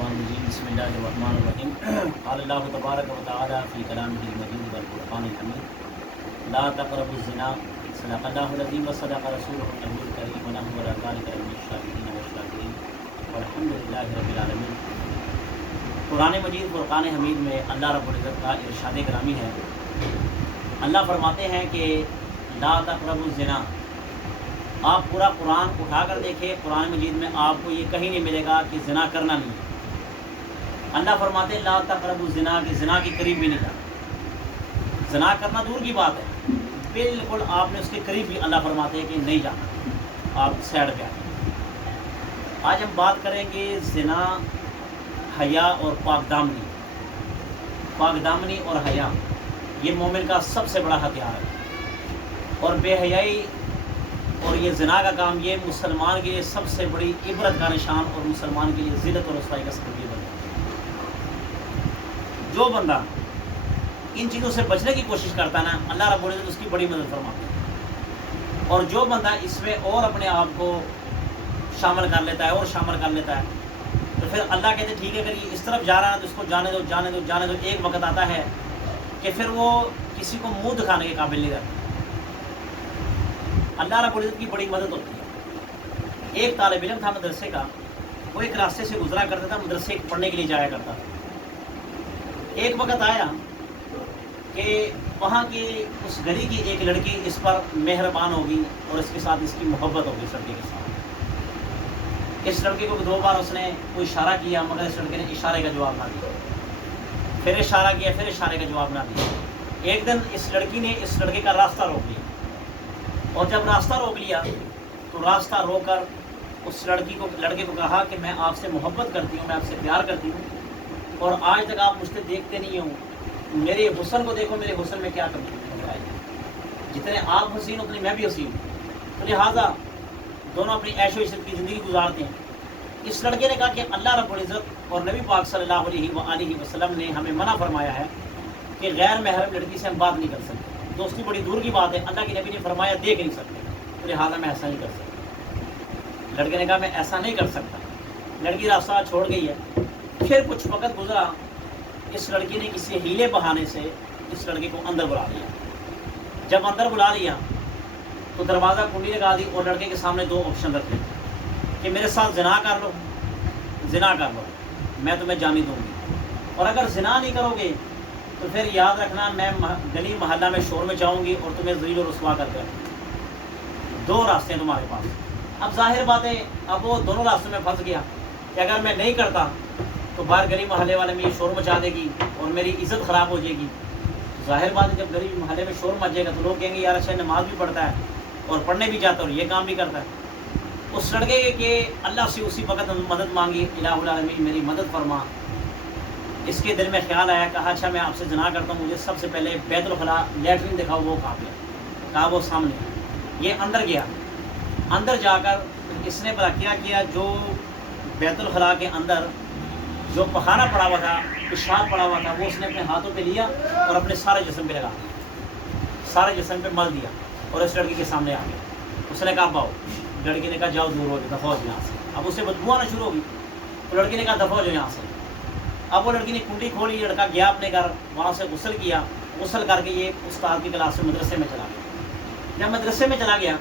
الشیطان الرجیم بسم اللہ الرحمن الرحیم قال اللہ تبارک و تعالی فی کلامہ المجید والفرقان الحمید لا تقربوا الزنا صدق اللہ العظیم وصدق رسولہ النبی الکریم ونحن علی ذلک من الشاہدین والشاکرین والحمد للہ رب العالمین۔ قرآن مجید فرقان حمید میں اللہ رب العزت کا ارشاد گرامی ہے۔ اللہ فرماتے ہیں کہ لا تقربوا الزنا، آپ پورا قرآن اٹھا کر دیکھیں، قرآن مجید میں آپ کو یہ کہیں نہیں ملے گا کہ زنا کرنا نہیں ہے۔ اللہ فرماتے ہیں لا تقربوا الزنا، کہ زنا کے قریب بھی نہیں جانا۔ زنا کرنا دور کی بات ہے، بالکل آپ نے اس کے قریب بھی اللہ فرماتے ہیں کہ نہیں جانا، آپ سائڈ پہ آئیں۔ آج ہم بات کریں گے زنا، حیا اور پاک دامنی۔ پاک دامنی اور حیا یہ مومن کا سب سے بڑا ہتھیار ہے، اور بے حیائی اور یہ زنا کا کام یہ مسلمان کے لیے سب سے بڑی عبرت کا نشان اور مسلمان کے لیے ذلت اور رسوائی کا سبب بن جاتا ہے۔ جو بندہ ان چیزوں سے بچنے کی کوشش کرتا ہے نا، اللہ رب العزت اس کی بڑی مدد فرماتا ہے، اور جو بندہ اس میں اور اپنے آپ کو شامل کر لیتا ہے اور شامل کر لیتا ہے تو پھر اللہ کہتے ٹھیک ہے، اگر یہ اس طرف جا رہا ہے تو اس کو جانے دو جانے دو جانے دو۔ ایک وقت آتا ہے کہ پھر وہ کسی کو منہ دکھانے کے قابل نہیں رہتا۔ اللہ رب العزت کی بڑی مدد ہوتی ہے۔ ایک طالب علم تھا مدرسے کا، وہ ایک راستے سے گزرا کرتا تھا، مدرسے پڑھنے کے لیے جایا کرتا تھا۔ ایک وقت آیا کہ وہاں کی اس گلی کی ایک لڑکی اس پر مہربان ہوگی اور اس کے ساتھ اس کی محبت ہوگی اس لڑکے کے ساتھ۔ اس لڑکے کو 2 بار اس نے کوئی اشارہ کیا، مگر اس لڑکے نے اشارے کا جواب نہ دیا۔ پھر اشارہ کیا، پھر اشارے کا جواب نہ دیا۔ ایک دن اس لڑکی نے اس لڑکے کا راستہ روک لیا، اور جب راستہ روک لیا تو راستہ روک کر اس لڑکے کو کہا کہ میں آپ سے محبت کرتی ہوں، میں آپ سے پیار کرتی ہوں، اور آج تک آپ مجھ سے دیکھتے نہیں ہوں، میرے حسن کو دیکھو، میرے حسن میں کیا کمی ہے، جتنے آپ حسین اتنی میں بھی حسین ہوں، تو لہٰذا دونوں اپنی عیش و عشرت کی زندگی گزارتے ہیں۔ اس لڑکے نے کہا کہ اللہ رب العزت اور نبی پاک صلی اللہ علیہ وآلہ وسلم نے ہمیں منع فرمایا ہے کہ غیر محرم لڑکی سے ہم بات نہیں کر سکتے، دوستی بڑی دور کی بات ہے، اللہ کے نبی نے فرمایا دیکھ نہیں سکتے، تو لہٰذا میں ایسا نہیں کر سکتا۔ لڑکے نے کہا میں ایسا نہیں کر سکتا۔ لڑکی راستہ چھوڑ گئی ہے۔ پھر کچھ وقت گزرا، اس لڑکی نے کسی ہیلے بہانے سے اس لڑکے کو اندر بلا لیا۔ جب اندر بلا لیا تو دروازہ کنڈی لگا دی اور لڑکے کے سامنے 2 آپشن رکھے کہ میرے ساتھ زنا کر لو، زنا کر لو، میں تمہیں جانے دوں گی، اور اگر زنا نہیں کرو گے تو پھر یاد رکھنا میں گلی محلہ میں شور میں جاؤں گی اور تمہیں ذلیل و رسوا کر کے 2 راستے ہیں تمہارے پاس۔ اب ظاہر بات ہے، اب وہ دونوں راستوں میں پھنس گیا کہ اگر میں نہیں کرتا تو باہر گلی محلے والے میں یہ شور مچا دے گی اور میری عزت خراب ہو جائے گی۔ ظاہر بات ہے جب گلی محلے میں شور مچ جائے گا تو لوگ کہیں گے یار اچھا نماز بھی پڑھتا ہے اور پڑھنے بھی جاتا ہے اور یہ کام بھی کرتا ہے۔ اس لڑکے کے اللہ سے اسی وقت مدد مانگی، الہ العالمین میری مدد فرما۔ اس کے دل میں خیال آیا، کہا اچھا میں آپ سے زنا کرتا ہوں، مجھے سب سے پہلے بیت الخلاء لیٹرین دکھاؤ، وہ کہاں پہ؟ کہا وہ سامنے۔ یہ اندر گیا، اندر جا کر اس نے کیا کیا، جو بیت الخلاء کے اندر جو پخانہ پڑا ہوا تھا، پیشاب پڑا ہوا تھا، وہ اس نے اپنے ہاتھوں پہ لیا اور اپنے سارے جسم پہ لگا دیا، سارے جسم پہ مل دیا اور اس لڑکی کے سامنے آ گیا۔ اس نے کہا باؤ، لڑکی نے کہا جاؤ دور ہو جاؤ، دفع ہو جاؤ یہاں سے۔ اب اسے بدبو آنا شروع ہوگی تو لڑکی نے کہا دفع ہو جاؤ یہاں سے۔ اب وہ لڑکی نے کنڈی کھولی، لڑکا گیا اپنے گھر، وہاں سے غسل کیا، غسل کر کے یہ استاد کی کلاس سے مدرسے میں چلا گیا۔ جب مدرسے میں چلا گیا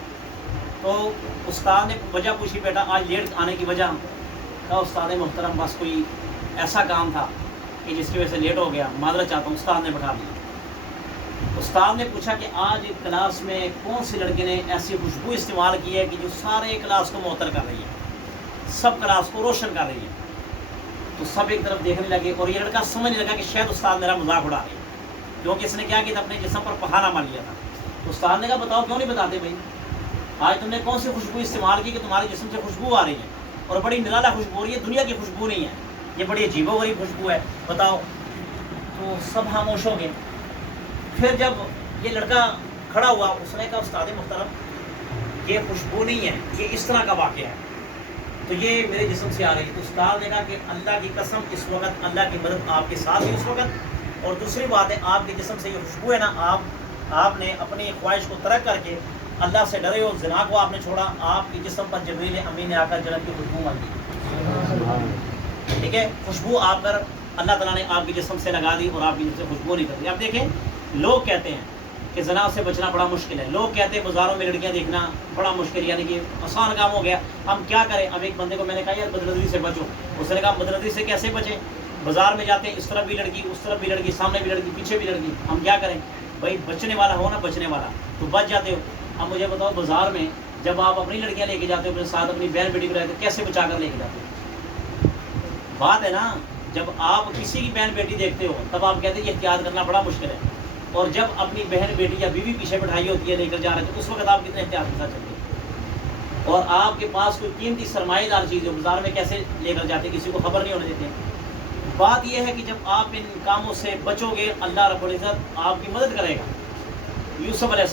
تو استاد نے وجہ پوچھی، بیٹا آج لیٹ آنے کی وجہ؟ کہا استاد محترم بس کوئی ایسا کام تھا کہ جس کی وجہ سے لیٹ ہو گیا، معذرت چاہتا ہوں۔ استاد نے بٹھا دیا۔ استاد نے پوچھا کہ آج کلاس میں کون سی لڑکی نے ایسی خوشبو استعمال کی ہے کہ جو سارے کلاس کو معطر کر رہی ہے، سب کلاس کو روشن کر رہی ہے؟ تو سب ایک طرف دیکھنے لگے اور یہ لڑکا سمجھنے لگا کہ شاید استاد میرا مذاق اڑا رہے ہیں، کیونکہ اس نے کیا کیا تھا، اپنے جسم پر پخانہ مار لیا تھا۔ تو استاد نے کہا بتاؤ کیوں نہیں بتاتے بھائی، آج تم نے کون سی خوشبو استعمال کی کہ تمہارے جسم سے خوشبو آ رہی ہے، اور بڑی نرالا خوشبو، اور یہ دنیا کی خوشبو نہیں ہے، یہ بڑی عجیب و غریب خوشبو ہے، بتاؤ۔ تو سب خاموش ہو گئے۔ پھر جب یہ لڑکا کھڑا ہوا، اس نے کہا استاد محترم یہ خوشبو نہیں ہے، یہ اس طرح کا واقعہ ہے، تو یہ میرے جسم سے آ رہی ہے۔ تو استاد نے کہا کہ اللہ کی قسم اس وقت اللہ کی مدد آپ کے ساتھ ہے اس وقت، اور دوسری بات ہے آپ کے جسم سے یہ خوشبو ہے نا، آپ نے اپنی خواہش کو ترک کر کے اللہ سے ڈرے ہو، زنا کو آپ نے چھوڑا، آپ کے جسم پر جبریل امین نے آ کر جنت کی خوشبو مل دی۔ ٹھیک ہے، خوشبو آپ پر اللہ تعالیٰ نے آپ کے جسم سے لگا دی اور آپ کی جسم سے خوشبو نہیں کرتی. آپ دیکھیں لوگ کہتے ہیں کہ زنا سے بچنا بڑا مشکل ہے، لوگ کہتے ہیں بازاروں میں لڑکیاں دیکھنا بڑا مشکل، یعنی کہ آسان کام ہو گیا، ہم کیا کریں. اب ایک بندے کو میں نے کہا یار بدنظری سے بچو، اس نے کہا بدنظری سے کیسے بچیں، بازار میں جاتے ہیں اس طرف بھی لڑکی اس طرف بھی لڑکی، سامنے بھی لڑکی پیچھے بھی لڑکی، ہم کیا کریں. بھائی بچنے والا ہو نا، بچنے والا تو بچ جاتے ہو. اب مجھے بتاؤ بازار میں جب آپ اپنی لڑکیاں لے کے جاتے ہو اپنے ساتھ، اپنی بہن بیٹی کو رہتے کیسے بچا کر لے کے جاتے ہو. بات ہے نا، جب آپ کسی کی بہن بیٹی دیکھتے ہو تب آپ کہتے ہیں یہ احتیاط کرنا بڑا مشکل ہے، اور جب اپنی بہن بیٹی یا بیوی پیچھے بٹھائی ہوتی ہے لے کر جا رہے تھے اس وقت آپ کتنے احتیاط کے ساتھ چلتے ہیں. اور آپ کے پاس کوئی قیمتی سرمایہ دار چیز ہے، بازار میں کیسے لے کر جاتے، کسی کو خبر نہیں ہونے دیتے. بات یہ ہے کہ جب آپ ان کاموں سے بچو گے اللہ رب العزت آپ کی مدد کرے گا. یوسف علیہ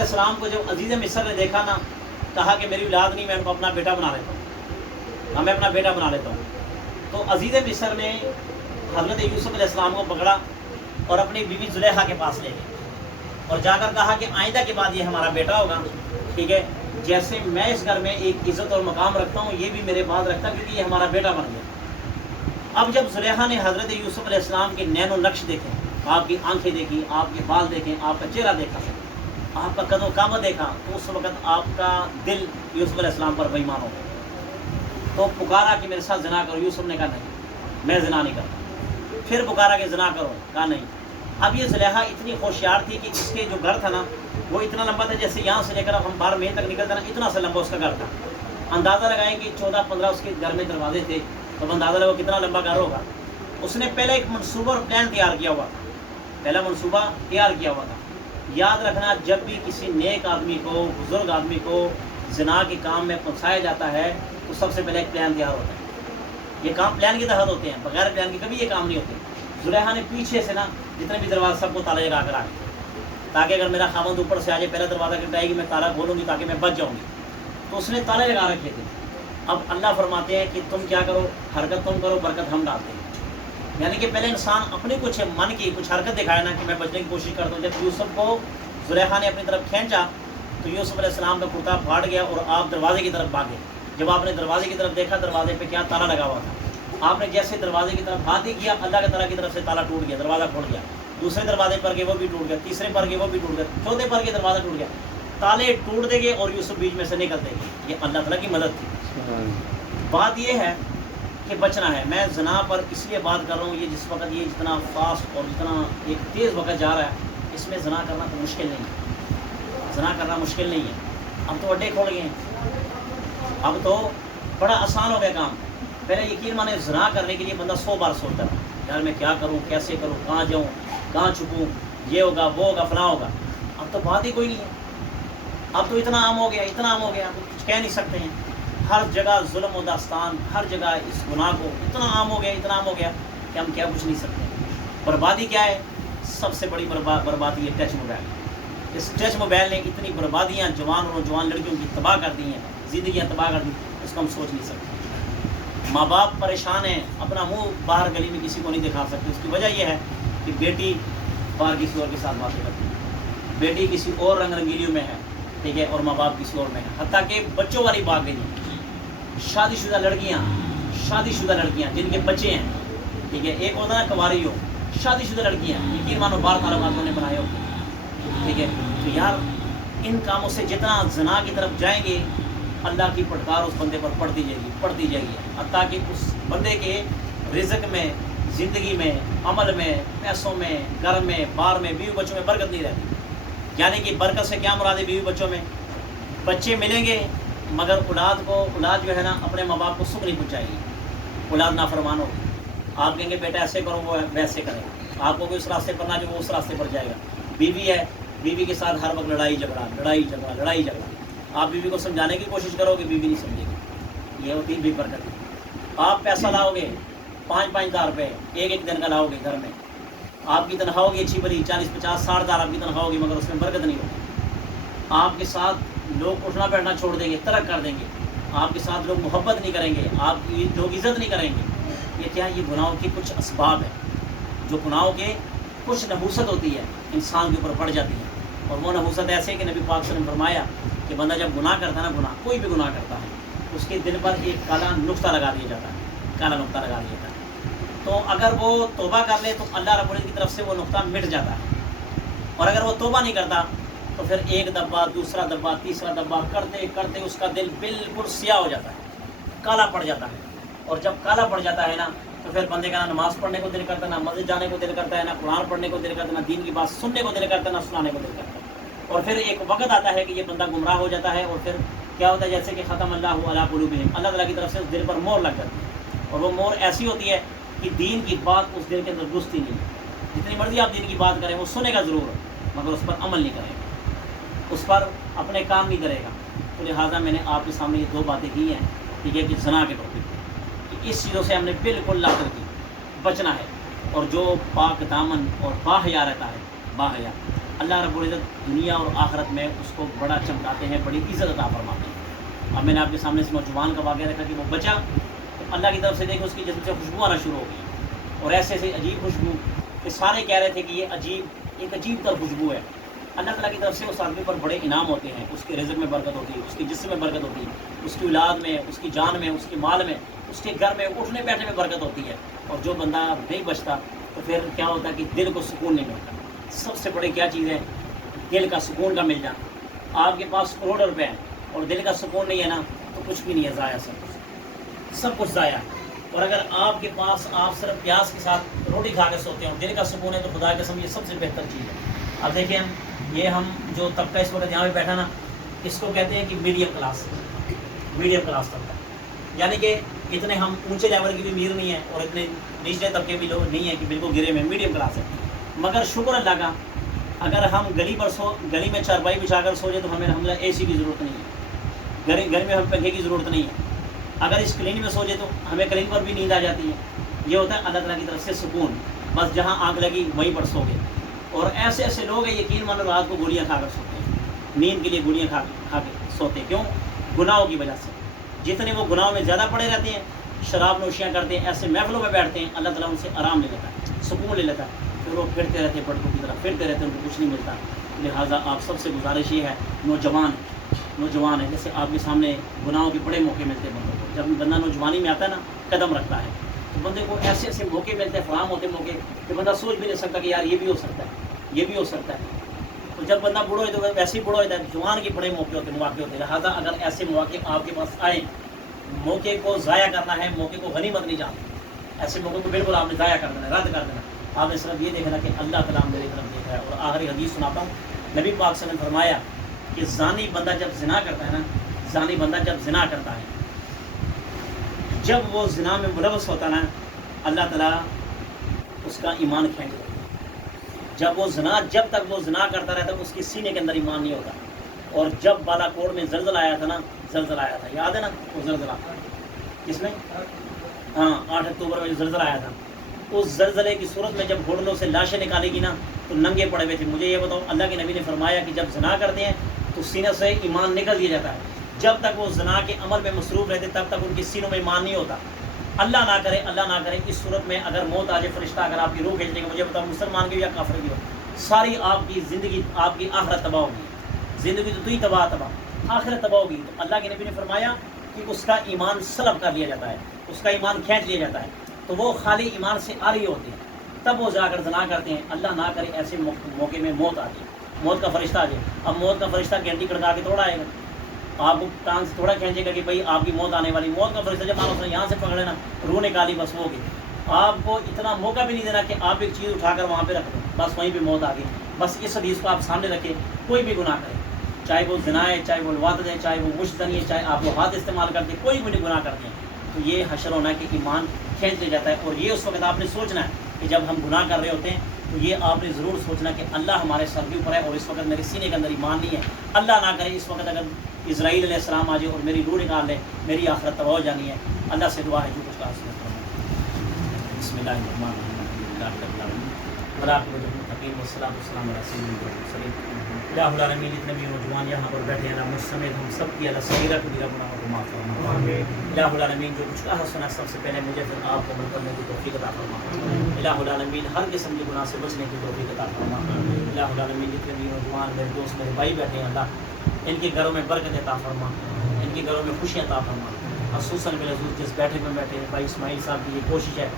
السلام کو جب عزیز مصر نے دیکھا نا، کہا کہ میری اولاد نہیں، میں ان کو اپنا بیٹا بنا لیتا ہوں، میں اپنا بیٹا بنا لیتا ہوں. تو عزیز مصر نے حضرت یوسف علیہ السلام کو پکڑا اور اپنی بیوی زلیخا کے پاس لے گئے اور جا کر کہا کہ آئندہ کے بعد یہ ہمارا بیٹا ہوگا، ٹھیک ہے، جیسے میں اس گھر میں ایک عزت اور مقام رکھتا ہوں یہ بھی میرے بعد رکھتا کیونکہ یہ ہمارا بیٹا بن گیا. اب جب زلیخا نے حضرت یوسف علیہ السلام کے نین و نقش دیکھے، آپ کی آنکھیں دیکھی، آپ کے بال دیکھیں، آپ کا چہرہ دیکھا، آپ کا قد و قامت دیکھا، تو اس وقت آپ کا دل یوسف علیہ السلام پر بے ایمان ہو گیا. تو پکارا کہ میرے ساتھ زنا کرو. یوسف نے کہا نہیں میں زنا نہیں کرتا. پھر پکارا کہ زنا کرو، کہا نہیں. اب یہ زلیخا اتنی ہوشیار تھی کہ اس کے جو گھر تھا نا وہ اتنا لمبا تھا، جیسے یہاں سے لے کر ہم 12 میل تک نکلتے نا اتنا سا لمبا اس کا گھر تھا. اندازہ لگائیں کہ 14-15 اس کے گھر میں دروازے تھے، تو اندازہ لگاؤ کتنا لمبا گھر ہوگا. اس نے پہلے ایک منصوبہ اور پلان تیار کیا ہوا تھا، پہلا منصوبہ تیار کیا ہوا تھا. یاد رکھنا جب بھی کسی نیک آدمی کو، بزرگ آدمی کو زنا کے کام میں پہنچایا جاتا ہے تو سب سے پہلے ایک پلان تیار ہوتا ہے. یہ کام پلان کے تحت ہوتے ہیں، بغیر پلان کے کبھی یہ کام نہیں ہوتے. زلیخا نے پیچھے سے نا جتنے بھی دروازے سب کو تالا لگا کر آئے تاکہ اگر میرا خاوند اوپر سے آ جائے پہلا دروازہ کھٹائے گی میں تالا کھولوں گی تاکہ میں بچ جاؤں گی. تو اس نے تالے لگا رکھے تھے. اب اللہ فرماتے ہیں کہ تم کیا کرو، حرکت تم کرو برکت ہم ڈالتے ہیں. یعنی کہ پہلے انسان اپنی کچھ من کی کچھ حرکت دکھائے نا کہ میں بچنے کی کوشش کرتا ہوں. جب یوسف کو زلیخا نے اپنی طرف کھینچا تو یوسف علیہ السلام کا کرتا پھاڑ گیا اور آپ دروازے کی طرف بھاگے. جب آپ نے دروازے کی طرف دیکھا دروازے پہ کیا تالا لگا ہوا تھا. آپ نے جیسے دروازے کی طرف ہاتھ ہی کیا اللہ تعالیٰ کی طرف سے تالا ٹوٹ گیا، دروازہ کھول گیا. دوسرے دروازے پر گئے وہ بھی ٹوٹ گیا، تیسرے پر گئے وہ بھی ٹوٹ گیا، چوتھے پر گئے دروازہ ٹوٹ گیا. تالے ٹوٹ دیں گے اور یوسف بیچ میں سے نکل دیں گے. یہ اللہ تعالیٰ کی مدد تھی. بات یہ ہے کہ بچنا ہے. میں زنا پر اس لیے بات کر رہا ہوں، یہ جس وقت یہ جتنا فاسٹ اور جتنا ایک تیز وقت جا رہا ہے اس میں زنا کرنا تو مشکل نہیں ہے، زنا کرنا مشکل نہیں ہے. اب تو اڈے کھول گئے ہیں، اب تو بڑا آسان ہو گیا کام. پہلے یقین مانے زنا کرنے کے لیے بندہ 100 بار سوچتا تھا یار میں کیا کروں، کیسے کروں، کہاں جاؤں، کہاں چھپوں، یہ ہوگا وہ ہوگا فلاں ہوگا. اب تو بات ہی کوئی نہیں ہے. اب تو اتنا عام ہو گیا، اتنا عام ہو گیا کچھ کہہ نہیں سکتے ہیں. ہر جگہ ظلم و داستان، ہر جگہ اس گناہ کو اتنا عام ہو گیا، اتنا عام ہو گیا کہ ہم کیا کچھ نہیں سکتے. بربادی کیا ہے؟ سب سے بڑی بربادی ہے ٹچ موبائل. اس ٹچ موبائل نے اتنی بربادیاں جوان اور نوجوان لڑکیوں کی تباہ کر دی ہیں، زندگیاں تباہ کر دی، اس کو ہم سوچ نہیں سکتے. ماں باپ پریشان ہیں، اپنا منہ باہر گلی میں کسی کو نہیں دکھا سکتے. اس کی وجہ یہ ہے کہ بیٹی باہر کسی اور کے ساتھ باتیں کرتی ہے، بیٹی کسی اور رنگ رنگیلیوں میں ہے، ٹھیک ہے، اور ماں باپ کسی اور میں ہے. حتیٰ کہ بچوں والی بات بھی نہیں. شادی شدہ لڑکیاں جن کے بچے ہیں، ٹھیک ہے، ایک ہوتا ہے نا کنواری ہو، شادی شدہ لڑکیاں یقین مانو بار تعلقات نے بنائے ہوتے ہیں، ٹھیک ہے. تو یار ان کاموں سے جتنا زنا کی طرف جائیں گے اللہ کی پھٹکار اس بندے پر پڑتی جائے گی حتیٰ کہ اس بندے کے رزق میں، زندگی میں، عمل میں، پیسوں میں، گھر میں، بار میں، بیوی بچوں میں برکت نہیں رہتی. یعنی کہ برکت سے کیا مراد ہے؟ بیوی بچوں میں بچے ملیں گے مگر اولاد جو ہے نا اپنے ماں باپ کو سکھ نہیں پہنچائے گی، اولاد نافرمان ہوگی. آپ کہیں گے بیٹا ایسے کرو وہ ویسے کرے، آپ کو کوئی اس راستے پر نہ جو وہ اس راستے پر جائے گا. بیوی ہے، بیوی کے ساتھ ہر وقت لڑائی جھگڑا. آپ بیوی کو سمجھانے کی کوشش کرو گے بیوی نہیں سمجھے گی. یہ ہوتی ہے بے برکت. آپ پیسہ لاؤ گے 5-5 ہزار روپے ایک دن کا لاؤ گے گھر میں، آپ کی تنخواہ ہوگی اچھی بڑی 40-50-60 ہزار آپ کی تنخواہ ہوگی مگر اس میں برکت نہیں ہوگی. آپ کے ساتھ لوگ اٹھنا بیٹھنا چھوڑ دیں گے، ترک کر دیں گے. آپ کے ساتھ لوگ محبت نہیں کریں گے، آپ کی لوگ عزت نہیں کریں گے. یہ کیا؟ یہ گناہوں کے کچھ اسباب ہیں. جو گناہوں کے کچھ نحوست ہوتی ہے انسان کے اوپر پڑ جاتی ہے. اور وہ نحوست ایسے کہ نبی پاک صلی اللہ علیہ وسلم نے فرمایا کہ بندہ جب گناہ کرتا ہے نا، کوئی بھی گناہ کرتا ہے، اس کے دل پر ایک کالا نقطہ لگا دیا جاتا ہے، کالا نقطہ لگا دیا جاتا ہے۔ تو اگر وہ توبہ کر لے تو اللہ رب العزت کی طرف سے وہ نقطہ مٹ جاتا ہے، اور اگر وہ توبہ نہیں کرتا تو پھر ایک دبہ، دوسرا دبہ، تیسرا دبہ کرتے کرتے اس کا دل بالکل سیاہ ہو جاتا ہے، کالا پڑ جاتا ہے۔ اور جب کالا پڑ جاتا ہے نا تو پھر بندے کا نہ نماز پڑھنے کو دل کرتا ہے، نہ مسجد جانے کو دل کرتا ہے، نہ قرآن پڑھنے کو دل کرتا ہے، نہ دین کی بات سننے کو دل کرتا ہے، نہ سنانے کو دل کرتا ہے۔ اور پھر ایک وقت آتا ہے کہ یہ بندہ گمراہ ہو جاتا ہے، اور پھر کیا ہوتا ہے جیسے کہ ختم اللہ علی قلوبہم، اللہ تعالیٰ کی طرف سے اس دل پر مہر لگ جاتی ہے، اور وہ مہر ایسی ہوتی ہے کہ دین کی بات اس دل کے اندر گھستی نہیں ہے۔ جتنی مرضی آپ دین کی بات کریں وہ سنے گا ضرور مگر اس پر عمل نہیں کرے گا، اس پر اپنے کام نہیں کرے گا۔ تو لہٰذا میں نے آپ کے سامنے یہ دو باتیں کی ہیں، ٹھیک ہے، کہ زنا کے ٹاپک کہ اس چیزوں سے ہم نے بالکل لا کر کی بچنا ہے، اور جو پاک دامن اور باحیا رہتا ہے، باحیا، اللہ رب العزت دنیا اور آخرت میں اس کو بڑا چمکاتے ہیں، بڑی عزت عطا فرماتے ہیں۔ اب میں نے آپ کے سامنے اس نوجوان کا واقعہ رکھا کہ وہ بچا تو اللہ کی طرف سے دیکھو اس کی جسم سے خوشبو آنا شروع ہو گئی، اور ایسے ایسے عجیب خوشبو کہ سارے کہہ رہے تھے کہ یہ ایک عجیب تر خوشبو ہے۔ اللہ تعالیٰ کی طرف سے اس آدمی پر بڑے انعام ہوتے ہیں، اس کے رزق میں برکت ہوتی ہے، اس کے جسم میں برکت ہوتی ہے، اس کی اولاد میں، اس کی جان میں، اس کے مال میں، اس کے گھر میں اٹھنے بیٹھنے میں برکت ہوتی ہے۔ اور جو بندہ نہیں بچتا تو پھر کیا ہوتا ہے کہ دل کو سکون نہیں ملتا۔ سب سے بڑی کیا چیز ہے؟ دل کا سکون کا مل جانا۔ آپ کے پاس کروڑوں روپے ہیں اور دل کا سکون نہیں ہے نا تو کچھ بھی نہیں ہے، ضائع سب کچھ ضائع۔ اور اگر آپ کے پاس آپ صرف پیاز کے ساتھ روٹی کھا کے سوتے ہیں اور دل کا سکون ہے تو خدا کی قسم یہ سب سے بہتر چیز ہے۔ اب دیکھیں یہ ہم جو طبقہ اس وقت یہاں پہ بیٹھا نا، اس کو کہتے ہیں کہ میڈیم کلاس طبقہ، یعنی کہ اتنے ہم اونچے لیول کی بھی امیر نہیں ہیں اور اتنے نچلے طبقے بھی لوگ نہیں ہیں کہ بالکل گرے میں، میڈیم کلاس ہے۔ مگر شکر اللہ کا، اگر ہم گلی میں چارپائی بچھا کر سو جائے تو ہمیں الحمدللہ اے سی کی ضرورت نہیں ہے، گھر میں ہمیں پنکھے کی ضرورت نہیں ہے۔ اگر اس کلین میں سو جائے تو ہمیں کلین پر بھی نیند آ جاتی ہے۔ یہ ہوتا ہے اللہ تعالیٰ کی طرف سے سکون، بس جہاں آگ لگی وہیں پر سو گئے۔ اور ایسے ایسے لوگ ہیں یقین مانو رات کو گولیاں کھا کر سوتے ہیں، نیند کے لیے گولیاں کھا کے سوتے ہیں۔ کیوں؟ گناہوں کی وجہ سے۔ جتنے وہ گناہوں میں زیادہ پڑے رہتے ہیں، شراب نوشیاں کرتے ہیں، ایسے محفلوں میں بیٹھتے ہیں، اللہ تعالیٰ ان سے آرام لے لیتا ہے، سکون لے لیتا ہے، پھر وہ پھرتے رہتے ہیں بڑکوں کی طرح، پھرتے رہتے ہیں، ان کو کچھ نہیں ملتا۔ لہٰذا آپ سب سے گزارش یہ ہے، نوجوان ہے، جیسے آپ کے سامنے گناہوں کے بڑے موقع ملتے ہیں بندوں کو۔ جب بندہ نوجوانی میں آتا ہے نا، قدم رکھتا ہے تو بندے کو ایسے ایسے موقع ملتے ہیں، فراہم ہوتے موقع کہ بندہ سوچ بھی نہیں سکتا کہ یار یہ بھی ہو سکتا ہے، یہ بھی ہو سکتا ہے۔ تو جب بندہ بوڑھا ہوتا ہے ویسے ہی بوڑھا ہوتا ہے، جوان کے بڑے موقع ہوتے ہیں، مواقع ہوتے ہیں۔ لہٰذا اگر ایسے مواقع آپ کے پاس آئیں، موقع کو ضائع کرنا ہے، موقع کو غنیمت نہیں جاننا، ایسے موقع کو بالکل آپ نے ضائع کر دینا، رد کر دینا۔ آپ نے صرف یہ دیکھنا کہ اللہ تعالیٰ میری طرف دیکھ رہا ہے۔ اور آخری حدیث سناتا ہوں، نبی پاک صلی اللہ علیہ وسلم نے فرمایا کہ زانی بندہ جب زنا کرتا ہے نا، زانی بندہ جب زنا کرتا ہے، جب وہ زنا میں ملوث ہوتا ہے نا، اللہ تعالیٰ اس کا ایمان کھینچ لیتا ہے۔ جب تک وہ زنا کرتا رہتا ہے اس کے سینے کے اندر ایمان نہیں ہوتا۔ اور جب بالا کوٹ میں زلزلہ آیا تھا نا، یاد ہے نا وہ زلزلہ کس میں؟ ہاں 8 اکتوبر میں جو زلزلہ آیا تھا، اس زلزلے کی صورت میں جب گھوڑنوں سے لاشیں نکالے گی نا تو ننگے پڑے ہوئے تھے۔ مجھے یہ بتاؤ، اللہ کے نبی نے فرمایا کہ جب زنا کرتے ہیں تو سینہ سے ایمان نکل دیا جاتا ہے۔ جب تک وہ زنا کے عمل میں مصروف رہتے تب تک ان کے سینوں میں ایمان نہیں ہوتا۔ اللہ نہ کرے اس صورت میں اگر موت آ جائے، فرشتہ اگر آپ کی روح کھینچنے کا، مجھے بتاؤ مسلمان کی یا کافر کی ہو، ساری آپ کی زندگی، آپ کی آخرت تباہ ہوگی۔ زندگی تو ہی تباہ آخرت تباہ ہوگی۔ تو اللہ کے نبی نے فرمایا کہ اس کا ایمان سلب کر لیا جاتا ہے، اس کا ایمان کھینچ لیا جاتا ہے، تو وہ خالی ایمان سے آ رہی ہوتے ہیں، تب وہ جا کر زنا کرتے ہیں۔ اللہ نہ کرے ایسے موقع میں موت آ جائے، موت کا فرشتہ آ جائے۔ اب موت کا فرشتہ گھنٹی کھڑکا کے تھوڑا آئے گا، آپ کو کان سے تھوڑا کھینچے گا کہ بھائی آپ کی موت آنے والی۔ موت کا فرشتہ جب آپ یہاں سے پکڑے نا، روح نکالی، بس وہ گئی۔ آپ کو اتنا موقع بھی نہیں دینا کہ آپ ایک چیز اٹھا کر وہاں پہ رکھ دیں، بس وہیں پہ موت آ گئی۔ بس اس حدیث کو آپ سامنے رکھیں، کوئی بھی گناہ کرے، چاہے وہ زنا ہے، چاہے وہ لواط ہے، چاہے وہ مشتنی ہے، چاہے آپ وہ ہاتھ استعمال کرتے ہیں، کوئی بھی گناہ کرتے ہیں تو یہ حشر ہونا ہے کہ ایمان کھینچ لے جاتا ہے۔ اور یہ اس وقت آپ نے سوچنا ہے کہ جب ہم گناہ کر رہے ہوتے ہیں تو یہ آپ نے ضرور سوچنا کہ اللہ ہمارے سر کے اوپر ہے اور اس وقت میرے سینے کے اندر ایمان نہیں ہے۔ اللہ نہ کرے اس وقت اگر اسرائیل علیہ السلام آ جائے اور میری روح نکال لے، میری آخرت تباہ ہو جانی ہے۔ اللہ سے دعا ہے جو کچھ کہا بسم اللہ الرحمن الرحیم، الہ العالمین۔ جتنے بھی نوجوان یہاں پر بیٹھے ہیں مجھ سمیت ہم سب کی اللہ صغیرہ کبیرہ گناہوں کو معاف فرما۔ الہ العالمین جو کچھ کہا سنا سب سے پہلے مجھے پھر آپ کو عمل کرنے کی توفیق عطا فرما۔ الہ العالمین ہر قسم کے گناہ سے بچنے کی توفیق عطا فرما۔ الہ العالمین جتنے بھی نوجوان میرے دوست میرے بھائی بیٹھے ہیں، اللہ ان کے گھروں میں برکت عطا فرما، ان کے گھروں میں خوشیاں عطا فرما۔ خصوصاً بالخصوص جس بیٹھے میں بیٹھے بھائی اسماعیل صاحب کی یہ کوشش ہے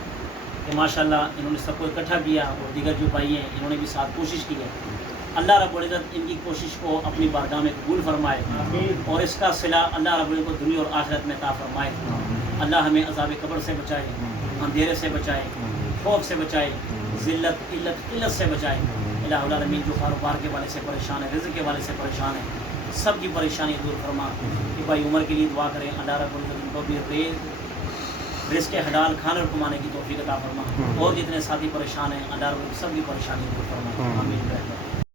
کہ ماشاءاللہ انہوں نے سب کو اکٹھا کیا اور دیگر جو بھائی ہیں انہوں نے بھی ساتھ کوشش کی ہے. اللہ رب العزت ان کی کوشش کو اپنی بارگاہ میں قبول فرمائے اور اس کا صلہ اللہ رب العزت کو دنیا اور آخرت میں عطا فرمائے. اللہ ہمیں عذاب قبر سے بچائے, اندھیرے سے بچائے, خوف سے بچائے, ذلت قلت سے بچائے. الہ العالمین جو کاروبار کے والے سے پریشان ہے, رزق کے والے سے پریشان ہے, سب کی پریشانی دور فرما. کہ بھائی عمر کے لیے دعا کریں, اللہ رب العزت ان کو بھی رزق حلال کھانے اور کمانے کی توفیق عطا فرما. اور جتنے ساتھی پریشان ہیں اللہ رب العزت سب کی پریشانی دور فرما. آمین.